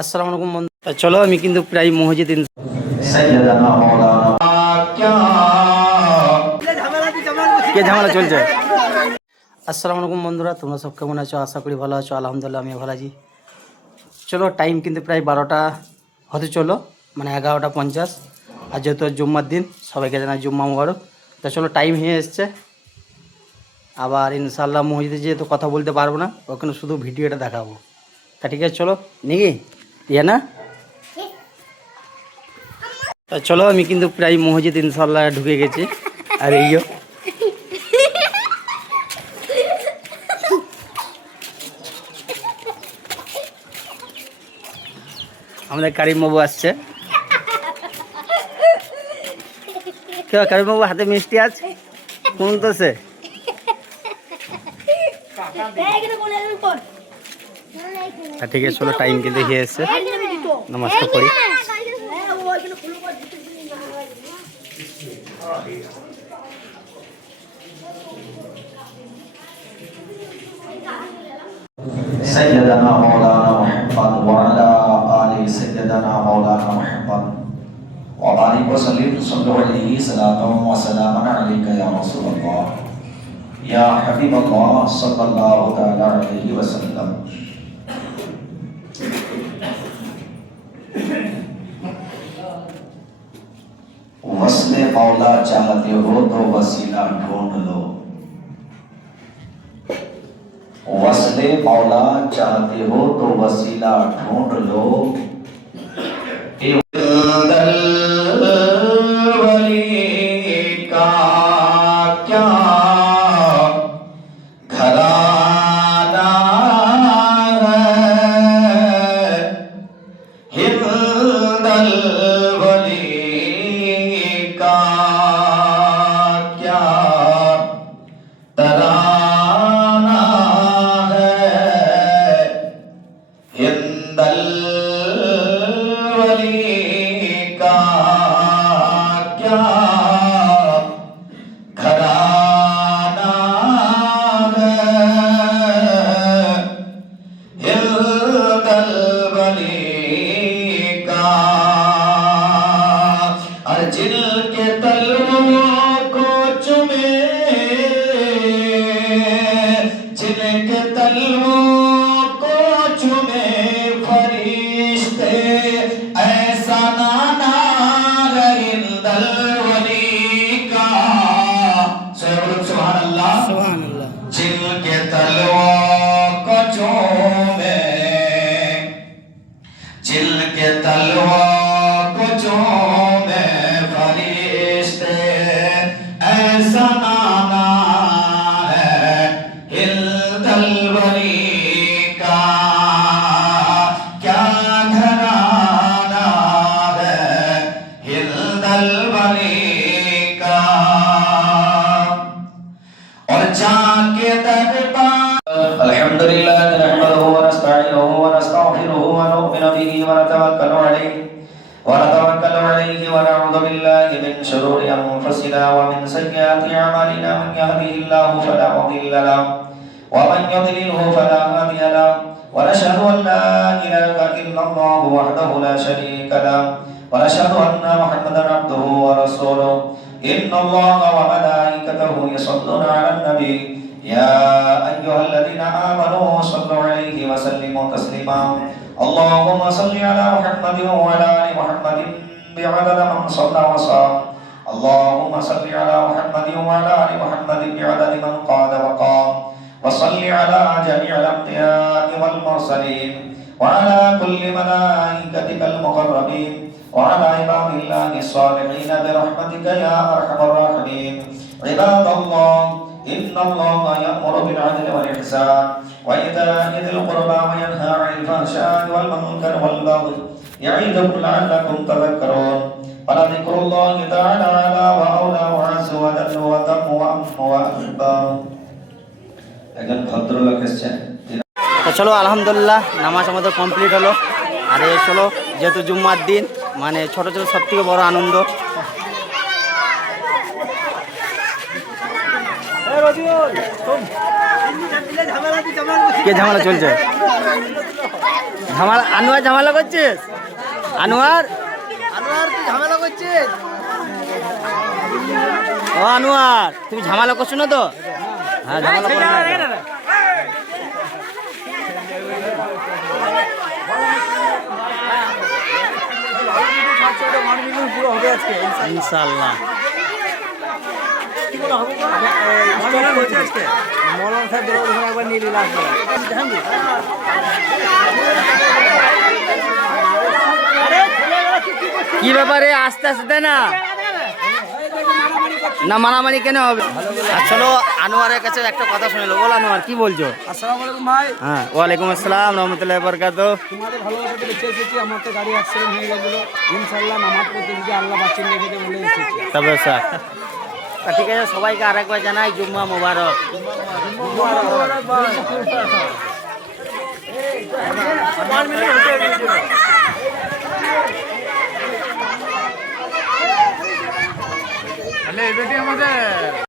আসসালামু আলাইকুম বন্ধু। চলো আমি কিন্তু প্রায় মসজিদ কে ঝামেলা চলছে। আসসালামু আলাইকুম বন্ধুরা, তোমরা সব কেমন আছো? আশা করি ভালো আছো। আলহামদুলিল্লাহ আমিও ভালো আছি। চলো টাইম কিন্তু প্রায় 12টা হতে চলো, মানে 11:50। আর যেহেতু জুম্মার দিন, সবাইকে জানাই জুম্মা মুবারক। তা চলো টাইম হয়ে এসছে। আবার ইনশাল্লাহ মসজিদে যেহেতু কথা বলতে পারবো না, ওখানে শুধু ভিডিওটা দেখাবো। তা ঠিক আছে চলো নাকি ইয়ে না। তা চলো আমি কিন্তু প্রায় মসজিদ ইনশাল্লাহ ঢুকে গেছি। আর এইও আমাদের কারিম বাবু আসছে। কারিম বাবু হাতে মিষ্টি আছে কোন তো সে। ঠিক আছে চলো টাইম কিন্তু হয়ে এসছে, নমস্কার করি। سيدنا مولانا محمد وعلى آل سيدنا مولانا محمد وبارك وسلم صلوا عليه صلاة وسلاما عليك يا رسول الله يا حبيب الله صلى الله تعالى عليه وسلم। वस्ले मौला चाहते हो तो वसीला ढूंढ लो, वस्ले मौला चाहते हो तो वसीला ढूंढ लो। वली का क्या घराना है, हिंदल वली का क्या तराना है, हिंदल वली का क्या घराना है, हिंदल वली का। और जिनके तलवों को चुमे, जिनके तलवों को चुमे फरिश्ते, ऐसा नाना है इंदल वली का। सुभान अल्लाह सुभान अल्लाह। जिनके तलवों को चुमे, जिनके तलवों को चुमे फरिश्ते, ऐसा नाना है हिंदल वली का क्या घराना है, हिंदल वली का। और जाके दरबार अल्हम्दुलिल्लाह नहमदुहु व नस्तईनुहु व नस्तगफिरुहु व नु'मिनु बिही व नतवक्कलु अलैहि व नऊज़ु बिल्लाहि मिन शुरूरि अनफुसिना व मिन सय्यिआति अमालिना। मन यहदिहिल्लाहु फला मुदिल्ल लहु व मन युद्लिलहु फला हादिय लहु। व नशहदु अन ला इलाहा इल्लल्लाहु वहदहु ला शरीका लहु व नशहदु अन्ना मुहम्मदन अब्दुहु व रसूलुहु। इन्नल्लाहा व मलाइकतहु यसल्लूना अलन नबी या अय्युहल्लज़ीना आमनू सल्लु अलैहि व सल्लिमू तस्लीमा। अल्लाहुम्मा सल्लि अला मुहम्मदिन व अला आलि मुहम्मदिन बिअदद मन सल्ला व साम। अल्लाहुम्मा सल्लि अला मुहम्मदिन व अला आलि मुहम्मदिन बिअदद मन क़ाद व क़ाम। व सल्लि अला जमीइल अंबिया'i वल मुरसलीन व अला कुल्लि मलाइकतिकल मुक़र्रबीन व अला इबादिल्लाहि स्सालिहीन बिरहमतिका या अरहमर राहिमीन। इबादल्लाह इन्नल्लाहा यअमुरु बिल अदलि वल इहसान व ईता'i ज़िल क़ुरबा व यनहा अनिल फ़हशाइ वल मुनकर वल बग़य य'iज़ुकुम लअल्लकुम तज़क्करून। वलज़िक्रुल्लाहि तआला अला व औला व अज़्ज़ व जल्ल व अतम्मु व अम्नु व अकबर। একজন ভদ্রলোক এসেছেন। তো চলো আলহামদুলিল্লাহ নামাজ আমাদের কমপ্লিট হলো। আর এই চলো যেহেতু জুম্মার দিন, মানে ছোট ছোট সব থেকে বড় আনন্দ। কে ঝামেলা চলছে? ঝামেলা আনোয়ার ঝামেলা করছিস? আনোয়ার ঝামেলা করছিস? ও আনোয়ার তুমি ঝামেলা করছো না তো? হ্যাঁ ঝামেলা করো না। ইনশাআল্লাহ কি ব্যাপারে আস্তে আস্তে না না মারামারি কেন হবে? চলো আনোয়ারের কাছে একটা কথা শুনে লো। বল আনোয়ার কি বলছো? আসসালামু আলাইকুম ভাই। হ্যাঁ ওয়ালাইকুম আসসালাম রহমতুল্লাহি বরকাতুহু। তোমাদের ভালোবাসাতে বেঁচে এসেছি। আমার তো গাড়ি অ্যাক্সিডেন্ট হয়ে গেছিল, ইনশাল্লাহ নামাজ পড়তে যদি আল্লাহ বাঁচিয়ে রেখেছে বলে এসেছি। তবে স্যার ঠিক আছে, সবাইকে আরেকবার জানাই জুম্মা মোবারক। আমাদের